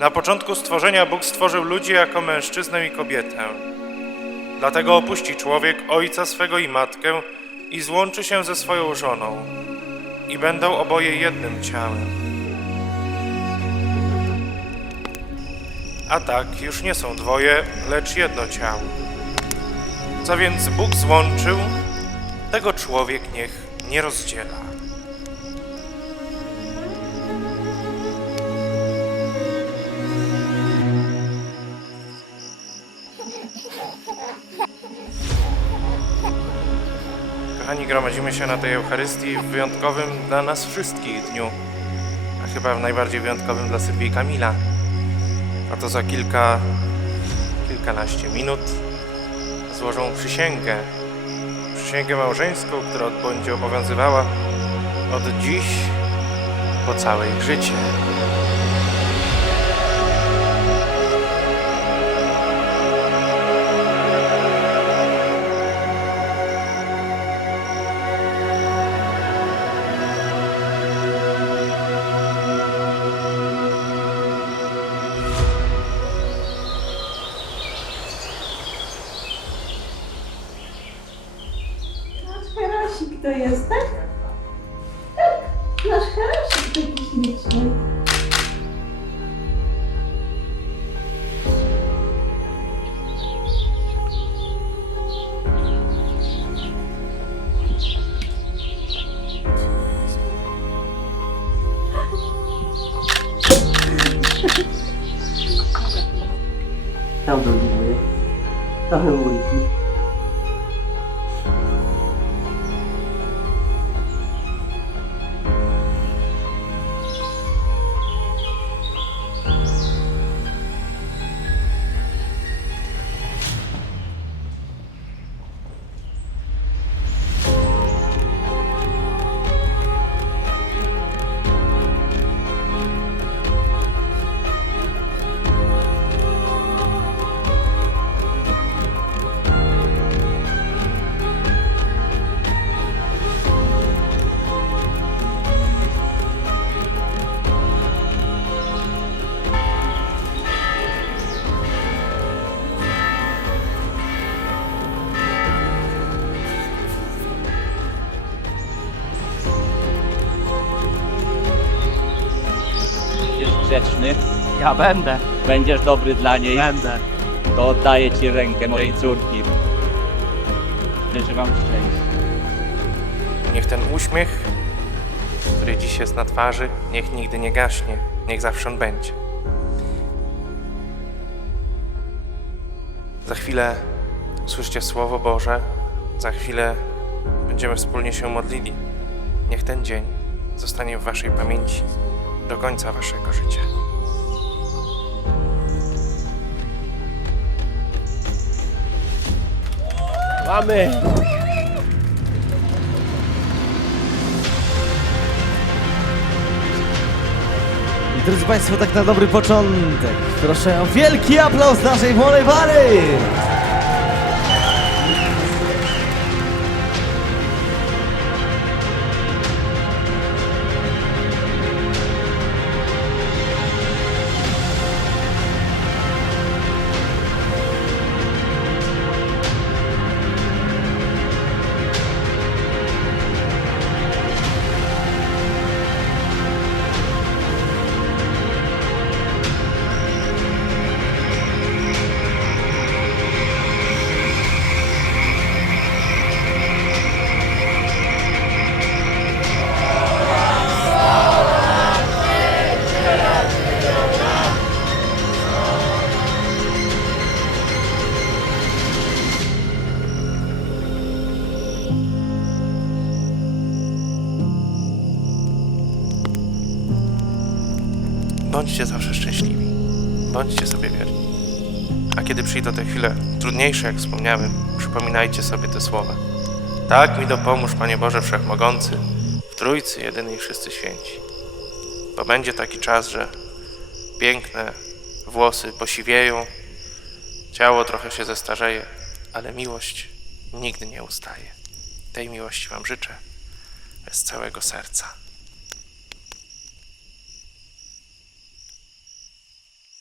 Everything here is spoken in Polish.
Na początku stworzenia Bóg stworzył ludzi jako mężczyznę i kobietę. Dlatego opuści człowiek ojca swego i matkę i złączy się ze swoją żoną. I będą oboje jednym ciałem. A tak, już nie są dwoje, lecz jedno ciało. Co więc Bóg złączył, tego człowiek niech nie rozdziela. Kochani, gromadzimy się na tej Eucharystii w wyjątkowym dla nas wszystkich dniu, a chyba w najbardziej wyjątkowym dla Sylwii i Kamila. A to za kilka, kilkanaście minut złożą przysięgę. Przysięgę małżeńską, która będzie obowiązywała od dziś po całe ich życie. To jest, tak? Tak, nasz Herasik taki śliczny. Tam drogi moje. Trochę ujki. Grzeczny, Ja będę, będziesz dobry dla niej, będę. to oddaję ci rękę mojej córki. Życzę wam szczęścia. Niech ten uśmiech, który dziś jest na twarzy, niech nigdy nie gaśnie, niech zawsze on będzie. Za chwilę usłyszycie Słowo Boże, za chwilę będziemy wspólnie się modlili. Niech ten dzień zostanie w Waszej pamięci do końca Waszego życia. Mamy! I drodzy Państwo, tak na dobry początek. Proszę o wielki aplauz naszej młodej pary! Bądźcie zawsze szczęśliwi. Bądźcie sobie wierni. A kiedy przyjdą te chwile trudniejsze, jak wspomniałem, przypominajcie sobie te słowa. Tak mi dopomóż, Panie Boże Wszechmogący, w Trójcy jedynej wszyscy święci. Bo będzie taki czas, że piękne włosy posiwieją, ciało trochę się zestarzeje, ale miłość nigdy nie ustaje. Tej miłości Wam życzę z całego serca.